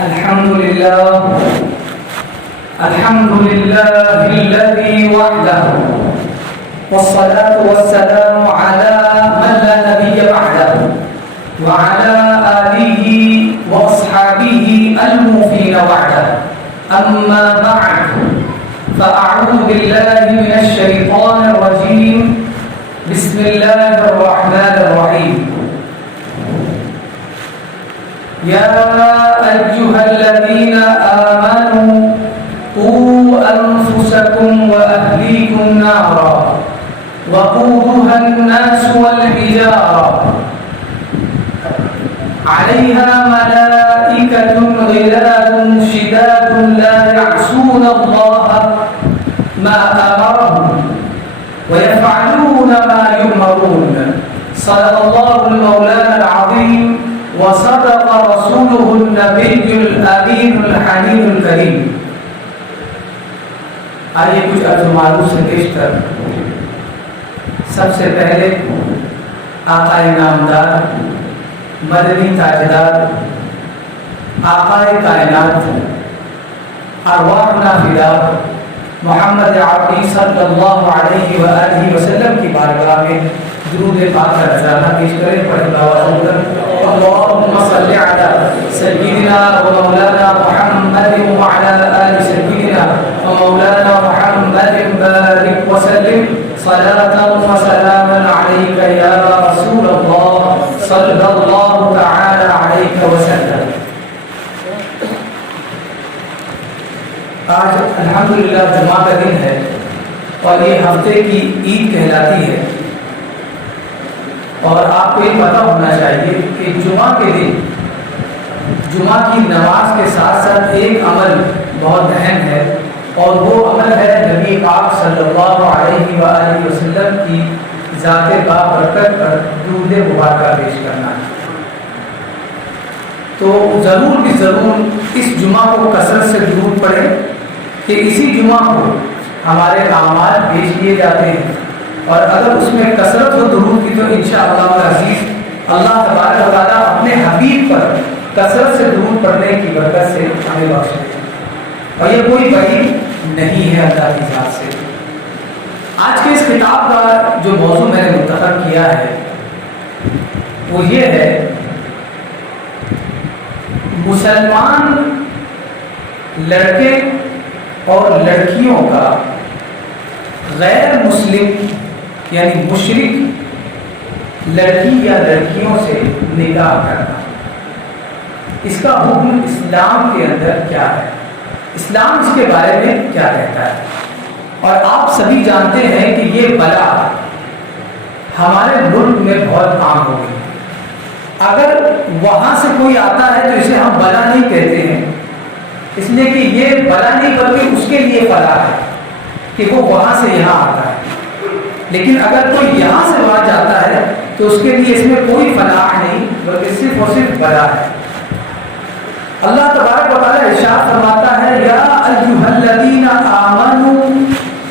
الحمد لله الذي وحده والصلاة والسلام على من لا نبي بعده وعلى آله وأصحابه الموفين وعده أما بعد فأعوذ بالله من الشيطان الرجيم بسم الله الرحمن الرحيم يا أيها الذين آمنوا قوا أنفسكم وأهليكم نارا وقودها الناس والحجارة عليها ملائكة غلاظ شداد لا يعصون الله ما أمرهم ويفعلون ما يؤمرون صدق الله المولانا العظيم وصدق رسوله النبي الأمين الحليم الكريم. آئیے کچھ عرض معروف سے پیش کر سب سے پہلے آقا نامدار مدنی تاجدار آقا کائنات ارواحنا فدا محمد عربی صلی اللہ علیہ وآلہ وسلم کی بارگاہ میں درود پاک کا نذرانہ پیش کریں. اللهم صل على سيدنا ومولانا محمد وعلى آل سيدنا ومولانا محمد بارك وسلم صلاة وسلاما عليك يا رسول الله صلى الله تعالى عليك وسلم. آج الحمدللہ جمعہ کا دن ہے اور یہ ہفتے کی عید کہلاتی ہے، اور آپ کو یہ پتہ ہونا چاہیے کہ جمعہ کے دن جمعہ کی نماز کے ساتھ ساتھ ایک عمل بہت اہم ہے، اور وہ عمل ہے نبی پاک صلی اللہ علیہ وآلہ وسلم کی ذات بابرکت پر درود مبارکہ پیش کرنا ہے. تو ضرور بھی ضرور اس جمعہ کو کثرت سے درود پڑھیں کہ اسی جمعہ کو ہمارے اعمال پیش کیے جاتے ہیں، اور اگر اس میں کثرت ہو درود کی تو انشاءاللہ العزیز اللہ تبارک و تعالیٰ اپنے حبیب پر کثرت سے درود پڑھنے کی برکت سے ہمیں بخشے. اور یہ کوئی بعید نہیں ہے اللہ کی ذات سے. آج کے اس کتاب کا جو موضوع میں نے منتخب کیا ہے وہ یہ ہے مسلمان لڑکے اور لڑکیوں کا غیر مسلم یعنی مشرک لڑکی یا لڑکیوں سے نکاح کرنا. اس کا حکم اسلام کے اندر کیا ہے، اسلام اس کے بارے میں کیا کہتا ہے. اور آپ سبھی جانتے ہیں کہ یہ بلا ہمارے ملک میں بہت عام ہو گئی. اگر وہاں سے کوئی آتا ہے تو اسے ہم بلا نہیں کہتے ہیں، اس لیے کہ یہ بلا نہیں بلکہ اس کے لیے فلاح ہے کہ وہ وہاں سے یہاں آتا ہے. لیکن اگر کوئی یہاں سے وہاں جاتا ہے تو اس کے لیے اس میں کوئی فلاح نہیں بلکہ صرف اور صرف بلا ہے. اللہ تبارک و تعالیٰ ارشاد فرماتا ہے یا ایھا الذین آمنوا،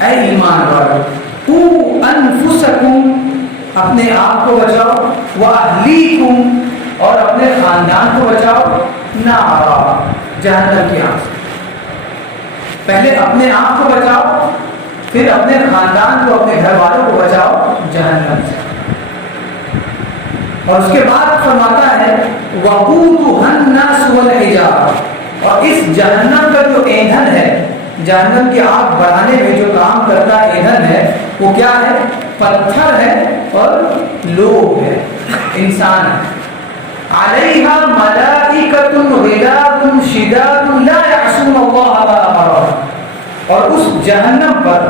اے ایمان والو، قوا انفسکم، اپنے آپ کو بچاؤ، واہلیکم، اور اپنے خاندان کو بچاؤ، نارا، جہنم کی آگ سے. پہلے اپنے آپ کو بچاؤ، پھر اپنے خاندان کو، اپنے گھر والوں کو بچاؤ جہنم سے. اور اس کے بعد فرماتا ہے وقودها الناس والحجارہ، اور اس جہنم کا جو ایندھن ہے، جہنم کی آگ بڑھانے میں جو کام کرتا ایندھن ہے وہ کیا ہے؟ پتھر ہے اور لوگ ہے، انسان ہے. علیہا ملائکۃ غلاظ شداد لا یعصون اللہ ما امرهم، اور اس جہنم پر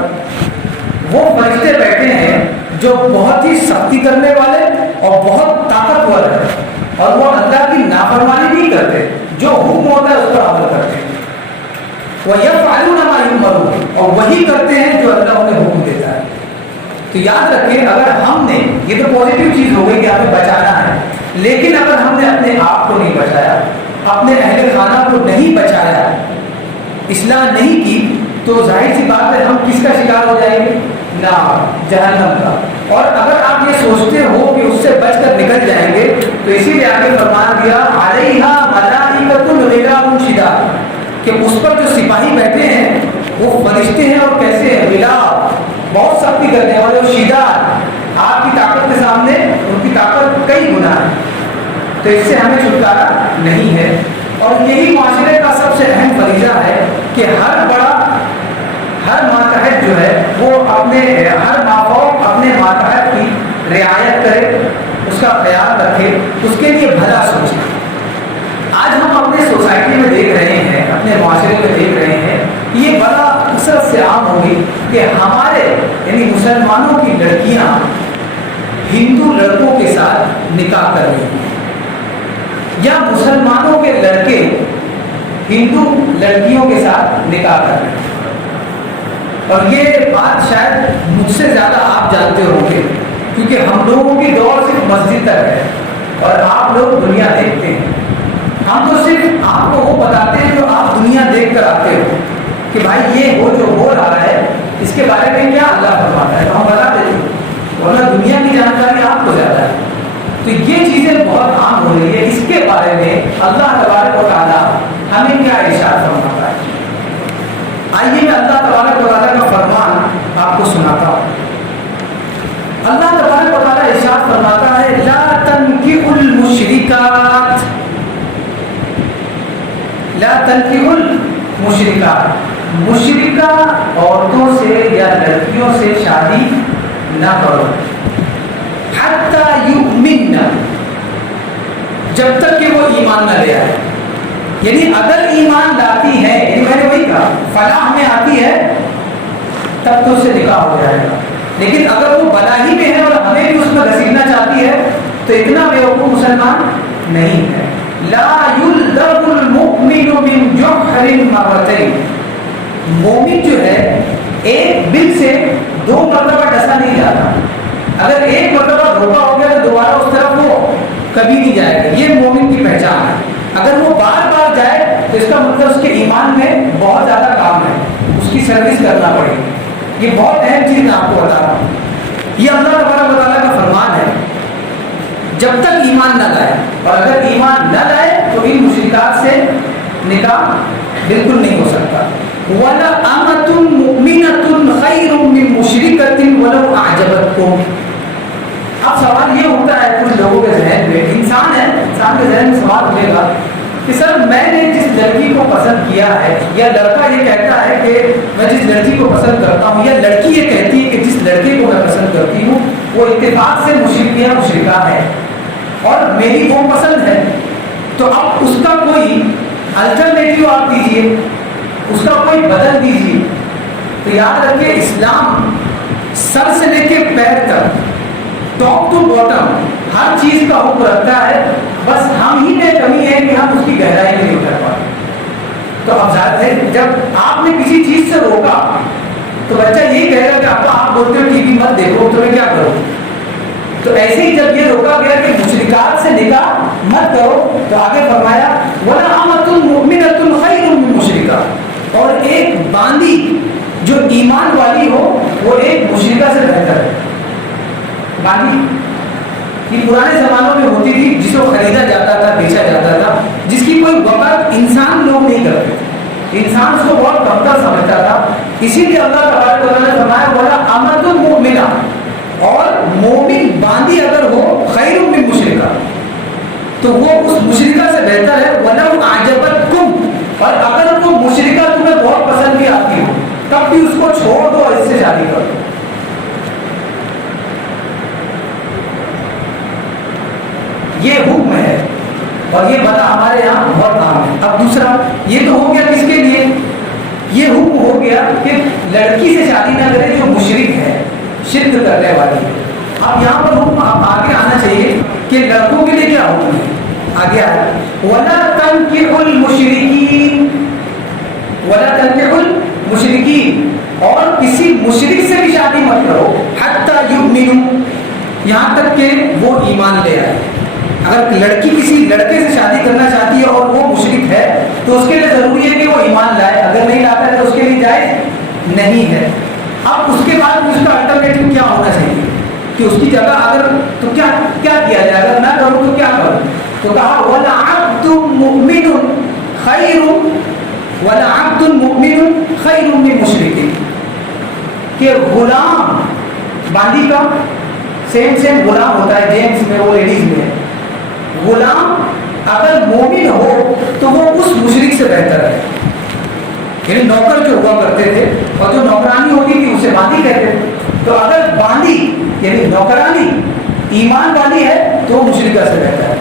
وہ فرشتے بیٹھے ہیں جو بہت ہی سختی کرنے والے اور بہت طاقتور ہیں، اور وہ اللہ کی نافرمانی نہیں کرتے، جو حکم ہوتا ہے اس پر عمل کرتے ہیں. وَيَفْعَلُونَ مَا يُؤْمَرُونَ، اور وہی کرتے ہیں جو اللہ انہیں حکم دیتا ہے. تو یاد رکھیں اگر ہم نے، یہ تو پازیٹیو چیز ہو گئی کہ ہمیں بچانا ہے، لیکن اگر ہم نے اپنے آپ کو نہیں بچایا، اپنے اہل خانہ کو نہیں بچایا، اصلاح نہیں کی، تو ظاہر سی بات ہے ہم کس کا شکار ہو جائیں گے؟ جہنم کا. اور اگر آپ یہ سوچتے ہو کہ اس سے بچ کر نکل جائیں گے تو اسی لیے آگے فرمان دیا علیہا ملائکۃ غلاظ شداد کہ اس پر جو سپاہی بیٹھے ہیں وہ فرشتے ہیں اور کیسے ہیں، بلا بہت سختی کرنے والے، اور شداد آپ کی طاقت کے سامنے ان کی طاقت کئی گنا ہے. تو اس سے ہمیں چھٹکارا نہیں ہے. اور یہی معاشرے کا سب سے اہم فریضہ ہے کہ ہر ماتحت جو ہے وہ ہر مافوق اپنے ماتحت کی رعایت کرے، اس کا خیال رکھے، اس کے لیے بھلا سوچے. آج ہم اپنے سوسائٹی میں دیکھ رہے ہیں، اپنے معاشرے میں دیکھ رہے ہیں کہ یہ بڑا کثرت سے عام ہوگی کہ ہمارے یعنی مسلمانوں کی لڑکیاں ہندو لڑکوں کے ساتھ نکاح کر رہی ہیں، یا مسلمانوں کے لڑکے ہندو لڑکیوں کے ساتھ نکاح کر رہے ہیں. اور یہ بات شاید مجھ سے زیادہ آپ جانتے ہوں گے، کیونکہ ہم لوگوں کی دور صرف مسجد تک ہے اور آپ لوگ دنیا دیکھتے ہیں. ہم تو صرف آپ کو وہ بتاتے ہیں جو آپ دنیا دیکھ کر آتے ہو کہ بھائی یہ جو ہو رہا ہے اس کے بارے میں کیا اللہ فرماتا ہے، تو ہم بتا دیتے ہیں، ورنہ دنیا کی جانکاری آپ کو زیادہ ہے. تو یہ چیزیں بہت عام ہو رہی ہے. اس کے بارے میں اللہ تبارک و تعالیٰ ہمیں کیا ارشاد فرماتا ہے؟ آئیے میں اللہ تبارک و تعالیٰ کا فرمان آپ کو سناتا ہوں. اللہ تبارک و تعالیٰ ارشاد فرماتا ہے لا تنکحوا المشرکات، لا تنکحوا المشرکات، مشرکہ عورتوں سے یا لڑکیوں سے شادی نہ کرو، حتی یؤمن، جب تک کہ وہ ایمان نہ لے آئے. یعنی اگر ایمان لاتی ہے، یعنی میں نے وہی کہا فلاح میں آتی ہے تب تو اس سے نکاح ہو جائے گا. لیکن اگر وہ بلاہی میں ہے اور ہمیں بھی اس میں گھسیٹنا چاہتی ہے تو اتنا بیوقوف مسلمان نہیں ہے. لا یلدغ المؤمن من جحر مرتين، مومن جو ہے ایک بل سے 2 مرتبہ ڈسا نہیں جاتا. اگر ایک مرتبہ دھوکا ہو گیا تو دوبارہ اس طرف وہ کبھی نہیں جائے گا. یہ مومن کی پہچان ہے. اگر وہ بار بار جائے تو اس کا مطلب اس کے ایمان میں بہت زیادہ کام ہے، اس کی سروس کرنا پڑے گی. یہ بہت اہم چیز میں آپ کو بتا رہا ہوں. یہ اللہ تبارک و تعالیٰ کا فرمان ہے جب تک ایمان نہ لائے، اور اگر ایمان نہ لائے تو ان مشرکات سے نکاح بالکل نہیں ہو سکتا. وَلَأَمَةٌ مُؤْمِنَةٌ خَيْرٌ مِّن مُّشْرِكَةٍ وَلَوْ أَعْجَبَتْكُمْ. اب سوال یہ ہوتا ہے کچھ لوگوں کے ذہن میں، انسان کے ذہن میں سوال اٹھے گا کہ سر میں نے جس لڑکی کو پسند کیا ہے، یا لڑکا یہ کہتا ہے کہ میں جس لڑکی کو پسند کرتا ہوں، یا لڑکی یہ کہتی ہے کہ جس لڑکے کو میں پسند کرتی ہوں وہ اتفاق سے مشرکہ ہے اور میری وہ پسند ہے، تو اب اس کا کوئی الٹرنیٹیو آپ دیجیے، اس کا کوئی بدل دیجیے. تو یاد رکھیں اسلام سر سے لے کے پیر تک، ٹاپ ٹو باٹم ہر چیز کا حکم رکھتا ہے. بس ہم ہی میں کمی ہے کہ ہم اس کی گہرائی میں نہیں کر پاتے. تو اب ظاہر ہے جب آپ نے کسی چیز سے روکا تو بچہ یہی کہے گا کہ ابا آپ بولتے ہو ٹی وی مت دیکھو تو میں کیا کروں. تو ایسے ہی جب یہ روکا گیا کہ مشرکات سے نکاح مت کرو تو آگے فرمایا وَلَأَمَةٌ مُؤْمِنَةٌ خَيْرٌ مِّن مُّشْرِكَةٍ، اور ایک باندی جو ایمان والی ہو وہ ایک مشرکہ سے بہتر ہے. باندی یہ پرانے زمانوں میں ہوتی تھی جس کو خریدا جاتا تھا، بیچا جاتا تھا، جس کی کوئی وقت انسان لوگ نہیں کرتے تھے، انسان اس کو بہت کمتر سمجھتا تھا. اسی لیے اللہ تبارک و تعالیٰ نے فرمایا وَلَأَمَةٌ مُؤْمِنَةٌ، اور مومن باندی اگر ہو خیر من مشرکہ تو وہ اس مشرکہ سے بہتر ہے. وَلَوْ أَعْجَبَتْكُمْ، اور اگر وہ مشرکہ تمہیں بہت پسند بھی آتی ہو تب بھی اس کو چھوڑ دو اور اس سے شادی کر دو. یہ حکم ہے اور یہ بتا ہمارے یہاں بہت عام ہے. اب دوسرا یہ تو ہو گیا کس کے لیے، یہ حکم ہو گیا کہ لڑکی سے شادی نہ کرے جو مشرک ہے، شرک کرنے والی ہے. اب یہاں پر حکم آگے آنا چاہیے کہ لڑکوں کے لیے کیا حکم ہے. آگے آیا وَلَا تَنْكِحُوا الْمُشْرِكِينَ، وَلَا تَنْكِحُوا الْمُشْرِكِينَ، اور کسی مشرک سے بھی شادی مت کرو حَتَّى يُؤْمِنُوا، یہاں تک کہ وہ ایمان لے آئے. اگر لڑکی کسی لڑکے سے شادی کرنا چاہتی ہے اور وہ مشرک ہے تو اس کے لیے ضروری ہے کہ وہ ایمان لائے. اگر نہیں لاتا ہے تو اس کے لیے جائز نہیں ہے. اب اس کے بعد اس کا الٹرنیٹو کیا ہونا چاہیے کہ اس کی جگہ اگر تو کیا کیا کیا جائے، اگر نہ کروں تو کیا کروں. تو کہا وَلَعَبْدٌ مُؤْمِنٌ خَيْرٌ وَلَعَبْدٌ مُؤْمِنٌ خَيْرٌ مِّن مُشْرِكٍ، کہ غلام باندی کا سیم غلام ہوتا ہے، جینٹس میں وہ لیڈیز میں ہے، غلام اگر مومن ہو تو وہ اس مشرک سے بہتر ہے. یعنی نوکر جو ہوا کرتے تھے اور جو نوکرانی ہوتی تھی اسے باندی کہتے تھے، تو اگر باندی یعنی نوکرانی ایمان والی ہے تو وہ مشرکہ سے بہتر ہے،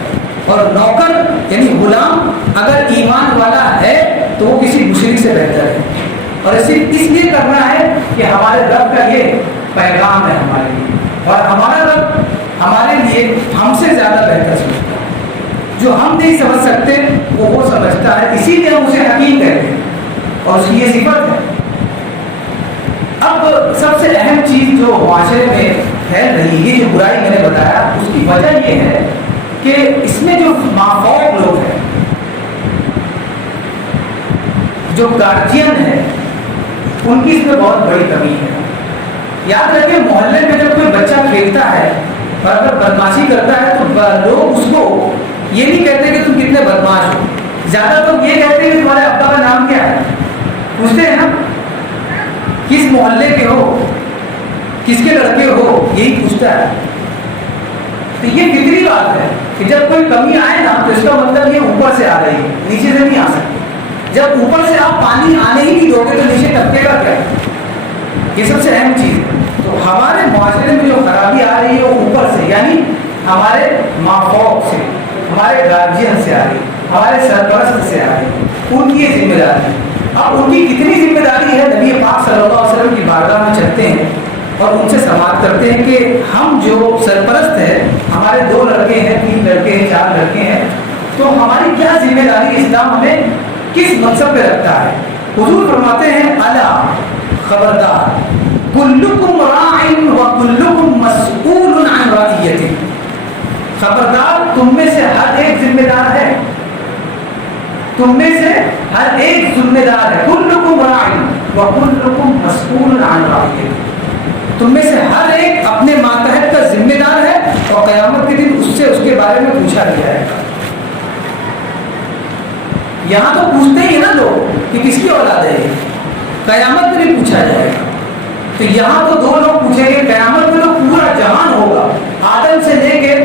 اور نوکر یعنی غلام اگر ایمان والا ہے تو وہ کسی مشرک سے بہتر ہے. اور اس لیے کرنا ہے کہ ہمارے رب کا یہ پیغام ہے ہمارے لیے، اور ہمارا رب ہمارے لیے ہم سے زیادہ بہتر سمجھتا ہے. جو ہم نہیں سمجھ سکتے وہ سمجھتا ہے، اسی لیے ہم اسے حکیم کہتے ہیں اور اس کی یہ صفت ہے. اب سب سے اہم چیز جو معاشرے میں پھیل رہی ہے، یہ جو برائی میں نے بتایا، اس کی وجہ یہ ہے کہ اس میں جو مافوق لوگ ہیں، جو گارجین ہیں، ان کی اس میں بہت بڑی کمی ہے. یاد رکھیں محلے میں جب کوئی بچہ کھیلتا ہے اور اگر بدماشی کرتا ہے تو لوگ اس کو یہ نہیں کہتے کہ تم کتنے بدماش ہو، زیادہ لوگ یہ کہتے ہیں کہ تمہارے ابا کا نام کیا ہے، پوچھتے ہیں نا کس محلے کے ہو، کس کے لڑکے ہو، یہی پوچھتا ہے. تو یہ فطری بات ہے کہ جب کوئی کمی آئے نا تو اس کا مطلب یہ اوپر سے آ رہی ہے، نیچے سے نہیں آ سکتی. جب اوپر سے آپ پانی آنے ہی نہیں دو گے تو نیچے ٹپکے گا کیا؟ یہ سب سے اہم چیز ہے. تو ہمارے معاشرے میں جو خرابی آ رہی ہے وہ اوپر سے، یعنی ہمارے مافوق سے، ہمارے گارجین سے آ رہی ہے، ہمارے سرپرست سے آ رہی ہے. ان کی یہ ذمہ داری ہے. اب ان کی کتنی ذمہ داری ہے؟ نبی پاک صلی اللہ علیہ وسلم کی بارگاہ میں چلتے ہیں اور ان سے سماعت کرتے ہیں کہ ہم جو سرپرست ہیں، ہمارے 2 لڑکے ہیں، 3 لڑکے ہیں، 4 لڑکے ہیں، تو ہماری کیا ذمہ داری، اسلام ہمیں کس منصب پہ رکھتا ہے؟ حضور فرماتے ہیں الا خبردار، کلکم راع وکلکم مسئول عن رعیتہ، خبردار تم میں سے ہر ایک ذمہ دار ہے، تم میں سے ہر ایک ذمہ دار ہے. کلکم راع وکلکم مسئول عن رعیتہ، تم میں سے ہر ایک اپنے ماتحت کا ذمہ دار ہے اور قیامت کے دن اس سے اس کے بارے میں پوچھا جائے گا. یہاں تو پوچھتے ہی نا لوگ کہ کس کی اولاد ہے، قیامت میں بھی پوچھا جائے گا. تو یہاں تو 2 لوگ پوچھیں گے، قیامت میں تو پورا جہان ہوگا، آدم سے لے کے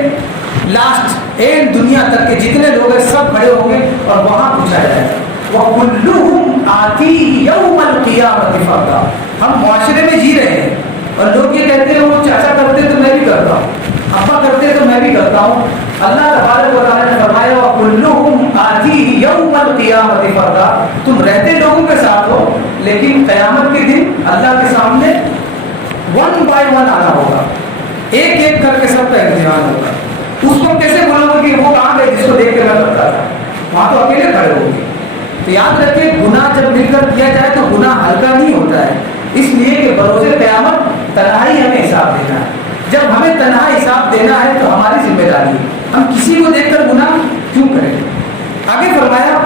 لاسٹ اینڈ دنیا تک کے جتنے لوگ ہیں سب کھڑے ہوں گے اور وہاں پوچھا جائے گا. وَكُلُّهُمْ آتِيهِ يَوْمَ الْقِيَامَةِ فَرْدًا. ہم معاشرے میں جی رہے ہیں اور لوگ یہ کہتے ہیں وہ چاچا کرتے تو میں بھی کرتا ہوں، ابا کرتے تو میں بھی کرتا ہوں. اللہ تبارک و تعالیٰ نے فرمایا وَكُلُّهُمْ آتِيهِ يَوْمَ الْقِيَامَةِ فَرْدًا. تم رہتے لوگوں کے ساتھ ہو لیکن قیامت کے دن اللہ کے سامنے 1 by 1 آنا ہوگا، ایک ایک کر کے سب کا امتحان ہوگا. اس کو کیسے بولو گے کہ وہ کہاں گئے جس کو دیکھ کے میں کرتا تھا، وہاں تو اکیلے کھڑے ہوگے. تو یاد رکھیں گناہ جب مل کر کیا جائے تو گناہ ہلکا نہیں ہوتا ہے، اس لیے کہ بروز قیامت تنہائی ہمیں حساب دینا ہے. جب ہمیں تنہا حساب دینا ہے تو ہماری ذمہ داری ہے، ہم کسی کو دیکھ کر گناہ کیوں کریں. آگے فرمایا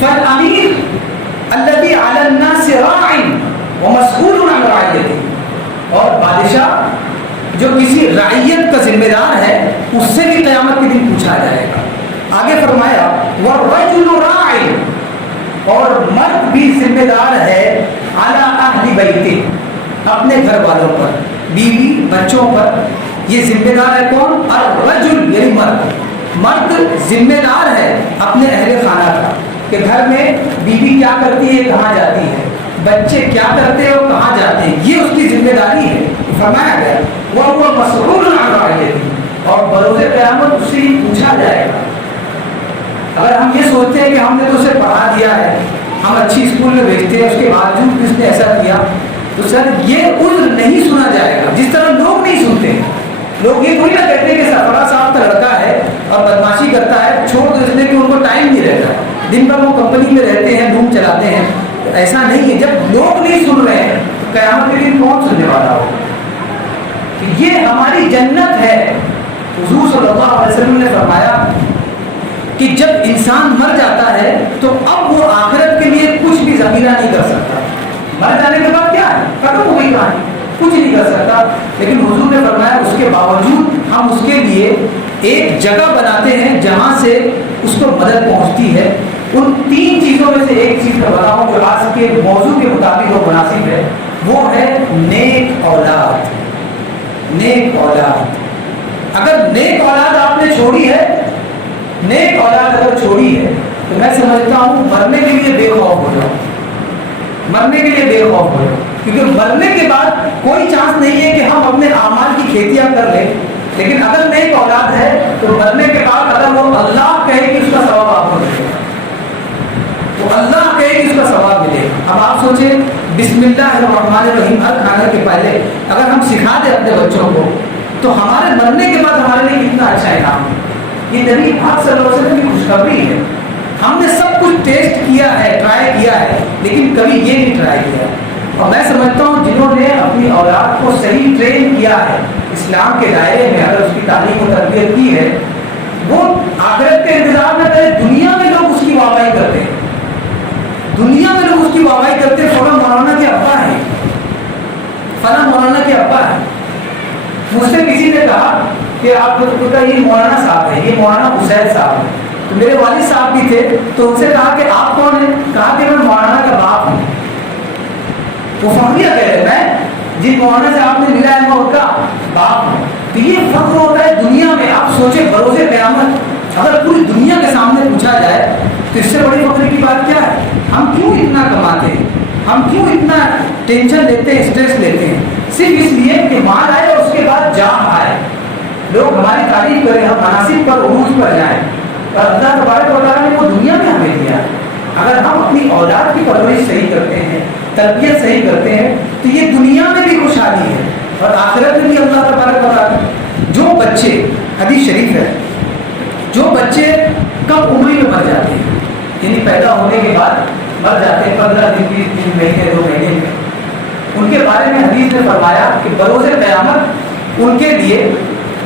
فالامیر الذی علی الناس راع ومسئول عن رعیتہ، اور بادشاہ جو کسی رعیت کا ذمہ دار ہے اس سے بھی قیامت کے دن پوچھا جائے گا. آگے فرمایا والرجل راع، اور مرد بھی ذمہ دار ہے علی اہل بیتہ، اپنے گھر والوں پر، بیوی بچوں پر. یہ ذمہ دار ہے کون؟ الرجل یعنی مرد ذمہ دار ہے اپنے اہل خانہ کا، کہ گھر میں بیوی کیا کرتی ہے، کہاں جاتی ہے، بچے کیا کرتے ہیں اور کہاں جاتے ہیں، یہ اس کی ذمہ داری ہے. فرمایا گیا وَهُوَ مَسْئُولٌ عَنْ رَعِيَّتِهِ، اور بروز قیامت اس سے پوچھا جائے گا. اگر ہم یہ سوچتے ہیں کہ ہم نے تو اسے پڑھا دیا ہے، ہم اچھی اسکول میں بھیجتے ہیں، اس کے باوجود بھی اس نے ایسا کیا، تو سر یہ عذر نہیں سنا جائے گا جس طرح لوگ نہیں سنتے ہیں. لوگ یہ تھوڑی نہ کہتے ہیں کہ سرفراز صاحب کا لڑکا ہے اور بدماشی کرتا ہے، چھوڑ دو اس لیے کہ ان کو ٹائم نہیں رہتا، دن بھر وہ کمپنی میں رہتے ہیں، روم چلاتے ہیں. ایسا نہیں ہے. جب لوگ نہیں سن رہے ہیں تو قیامت کے دن کون سننے والا ہو؟ یہ ہماری جنت ہے. حضور صلی اللہ علیہ وسلم نے فرمایا کہ جب انسان مر جاتا ہے تو اب وہ آخرت کے لیے کچھ بھی ذخیرہ نہیں کر سکتا. مر جانے کے بعد کیا ہے؟ ختم ہو گئی کہانی، کچھ نہیں کر سکتا. لیکن حضور نے فرمایا اس کے باوجود ہم اس کے لیے ایک جگہ بناتے ہیں جہاں سے اس کو مدد پہنچتی ہے. ان تین چیزوں میں سے ایک چیز کا بتاؤں جو آج کے موضوع کے مطابق وہ مناسب ہے، وہ ہے نیک اولاد۔ نیک اولاد، اگر نیک اولاد آپ نے چھوڑی ہے، نیک اولاد اگر چھوڑی ہے تو میں سمجھتا ہوں مرنے کے لیے بے خوف ہو جاؤ، مرنے کے لیے بے خوف ہو جاؤ، کیونکہ مرنے کے بعد کوئی چانس نہیں ہے کہ ہم اپنے اعمال کی کھیتیاں کر لیں، لیکن اگر نیک اولاد ہے تو مرنے کے بعد اگر وہ اللہ کہے کہ اس کا ثواب آپ کو ملے گا، تو اللہ کہے کہ اس کا ثواب ملے گا۔ اب آپ سوچیں بسم اللہ الرحمن الرحیم ہر کھانے کے پہلے اگر ہم سکھا دیں اپنے بچوں کو تو ہمارے مرنے کے بعد ہمارے لیے کتنا اچھا انعام ہے۔ یہ نبی پاک صلی اللہ علیہ وسلم کی خوشخبری ہے۔ ہم نے سب کچھ ٹیسٹ کیا ہے، ٹرائی کیا ہے، لیکن کبھی یہ نہیں ٹرائی کیا۔ اور میں سمجھتا ہوں جنہوں نے اپنی اولاد کو صحیح ٹرین کیا ہے اسلام کے دائرے میں، اگر اس کی تعلیم و تربیت کی ہے، وہ آخرت کے انتظار نہ کرے۔ دنیا میں لوگ اس کی واہواہی کرتے ہیں، دنیا میں لوگ اس کی واہواہی کرتے ہیں، فلاں مولانا کے ابا ہیں، فلاں مولانا کے ابا ہیں۔ مجھ سے کسی نے کہا کہ آپ کو کا یہ مولانا صاحب ہے، یہ مولانا حسین صاحب ہے، تو میرے والد صاحب بھی تھے، تو ان سے کہا کہ آپ کون ہیں؟ کہا کہ میں مولانا کا باپ ہوں۔ وہ فخریہ کہہ رہے میں جن مولانا سے آپ نے ملا ہے میں ان کا باپ ہوں۔ تو یہ فخر ہوتا ہے دنیا میں۔ آپ سوچیں بروز قیامت اگر پوری دنیا کے سامنے پوچھا جائے تو اس سے بڑی فخر کی بات کیا ہے؟ ہم کیوں اتنا کماتے ہیں، ہم کیوں اتنا ٹینشن لیتے ہیں، اسٹریس لیتے ہیں؟ صرف اس لیے کہ مال آئے اور اس کے بعد جان آئے، لوگ ہماری تعریف کریں، ہم مناسب پر عروج پر جائیں۔ اور اللہ تبارک و تعالیٰ نے وہ دنیا میں ہمیں دیا۔ اگر ہم اپنی اولاد کی پرورش صحیح کرتے ہیں، تربیت صحیح کرتے ہیں، تو یہ دنیا میں بھی خوشحالی ہے اور آخرت میں بھی اللہ تبارک و تعالیٰ۔ جو بچے، حدیث شریف ہے، جو بچے کم عمری میں مر جاتے ہیں، یعنی پیدا ہونے کے بعد مر جاتے ہیں 15 دن 20 دن مہینے 2 مہینے میں، ان کے بارے میں حدیث نے فرمایا کہ بروز قیامت ان کے لیے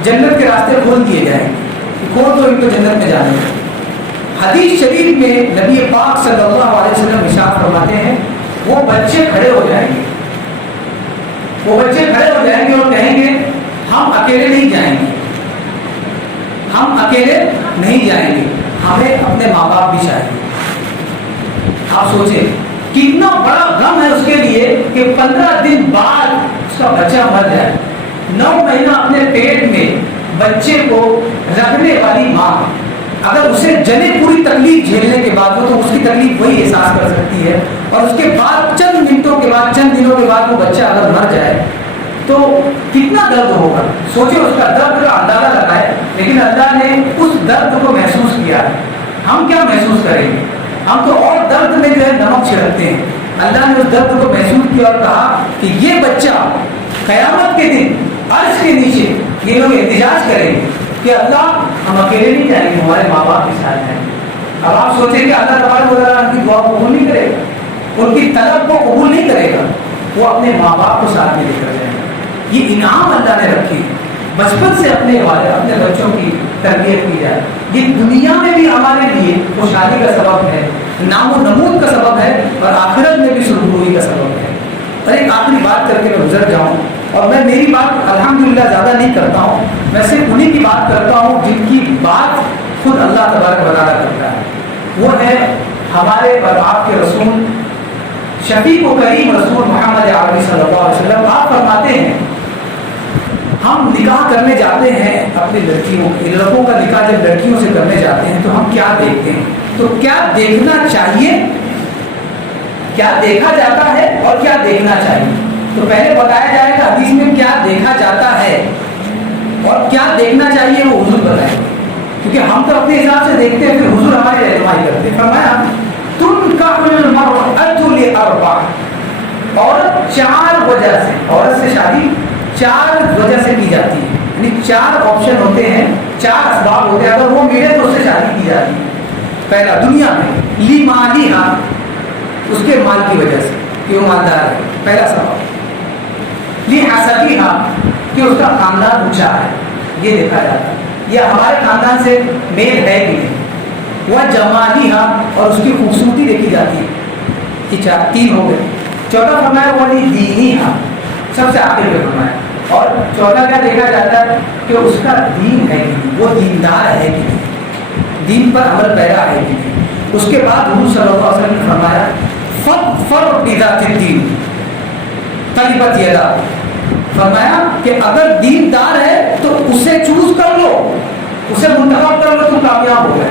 جنت کے راستے کھول دیے جائیں گے، کھول تو ان کو جنت میں جانے گے۔ حدیث شریف میں نبی پاک صلی اللہ علیہ وسلم ارشاد فرماتے ہیں وہ بچے کھڑے ہو جائیں گے، وہ بچے کھڑے ہو جائیں گے اور کہیں گے ہم اکیلے نہیں جائیں گے، ہم اکیلے نہیں جائیں گے، ہمیں اپنے ماں باپ بھی چاہیے۔ آپ سوچیں کتنا بڑا غم ہے اس کے لیے کہ 15 دن بعد اس کا بچہ مر جائے۔ 9 مہینہ اپنے پیٹ میں بچے کو رکھنے والی ماں اگر اسے جنے پوری تکلیف جھیلنے کے بعد وہ تو اس کی تکلیف وہی احساس کر سکتی ہے، اور اس کے بعد چند منٹوں کے بعد، چند دنوں کے بعد وہ بچہ اگر مر جائے تو کتنا درد ہوگا۔ سوچے اس کا درد کا اندازہ لگائے، لیکن اللہ نے اس درد کو محسوس کیا ہے۔ ہم کیا محسوس کریں گے؟ ہم تو اور درد میں جو ہے نمک چھڑکتے ہیں۔ اللہ نے اس درد کو محسوس کیا اور کہا کہ یہ بچہ قیامت کے دن عرش کے نیچے یہ لوگ احتجاج کریں گے کہ اللہ ہم اکیلے نہیں جائیں گے، ہمارے ماں باپ کے ساتھ جائیں گے۔ اب آپ سوچیں کہ اللہ تبارک و تعالیٰ ان کی دعا کو قبول نہیں کرے گا، ان کی طلب کو قبول نہیں کرے گا، وہ اپنے ماں باپ کو ساتھ میں لے کر جائیں گے۔ یہ انعام اللہ نے رکھی ہے، بچپن سے اپنے بچوں کی تربیت کی جائے۔ یہ دنیا میں بھی ہمارے لیے خوشحالی کا سبب ہے، نام و نمود کا سبب ہے، اور آخرت میں بھی سرخروئی کا سبب ہے۔ اور ایک آخری بات کر کے میں گزر جاؤں، اور میں میری بات الحمدللہ زیادہ نہیں کرتا ہوں، میں صرف انہیں کی بات کرتا ہوں جن کی بات خود اللہ تبارک و تعالیٰ کرتا ہے۔ وہ ہے ہمارے اور آپ کے رسول، شفیع و کریم رسول محمد عربی صلی اللہ علیہ وسلم۔ آپ فرماتے ہیں ہم نکاح کرنے جاتے ہیں اپنی لڑکوں کا نکاح جب لڑکیوں سے کرنے جاتے ہیں تو ہم کیا دیکھتے ہیں؟ تو کیا دیکھنا چاہیے، کیا دیکھا جاتا ہے اور کیا دیکھنا چاہیے؟ تو پہلے بتایا جائے گا حدیث میں کیا دیکھا جاتا ہے اور کیا دیکھنا چاہیے، وہ حضور بتائیں گے، کیونکہ ہم تو اپنے حساب سے دیکھتے ہیں، پھر حضور ہماری رہنمائی کرتے ہیں۔ فرمایا تنکح المرأۃ لأربع، عورت 4 وجہ سے، عورت سے شادی 4 وجہ سے کی جاتی ہے، یعنی 4 آپشن ہوتے ہیں، 4 اسباب ہوتے ہیں، اگر وہ ملے تو اس سے شادی کی جاتی ہے۔ پہلا دنیا میں لمالہا، اس کے مال کی وجہ سے کہ وہ مالدار ہے، پہلا سبب۔ لحسبہا، کہ اس کا خاندان اونچا ہے، یہ دیکھا جاتا ہے، یہ ہمارے خاندان سے میل ہے کہ نہیں۔ وجمالہا، اور اس کی خوبصورتی دیکھی جاتی ہے۔ یہ 3 ہو گئے۔ چوتھا فرمایا ولدینہا، سب سے آخر میں فرمایا، اور چوتھا کیا دیکھا جاتا ہے کہ اس کا دین ہے کہ نہیں، وہ دیندار ہے کہ نہیں، دین پر عمل پیرا ہے کہ نہیں۔ اس کے بعد حضور صلی اللہ علیہ وسلم نے فرمایا فَاظْفَرْ بِذَاتِ الدِّينِ تَرِبَتْ يَدَاكَ، فرمایا کہ اگر دین دار ہے تو اسے چوز کر لو، اسے منتخب کر لو، تم کامیاب ہو گئے۔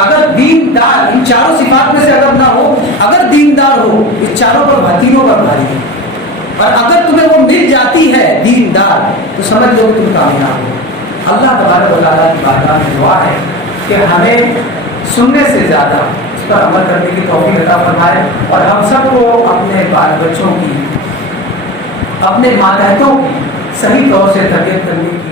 اگر دین دار ان چاروں صفات میں سے اگر نہ ہو، اگر دین دار ہو، اس چاروں پر تینوں پر بھاری ہے، اور اگر تمہیں وہ مل جاتی ہے دین دار تو سمجھ لو کہ تم کامیاب ہو۔ اللہ تبارک و تعالیٰ کی بارگاہ میں دعا ہے کہ ہمیں سننے سے زیادہ اس پر عمل کرنے کی توفیق عطا فرمائے، اور ہم سب کو اپنے بال بچوں کی، اپنے ماتحتوں کی صحیح طور سے تربیت کرنے کی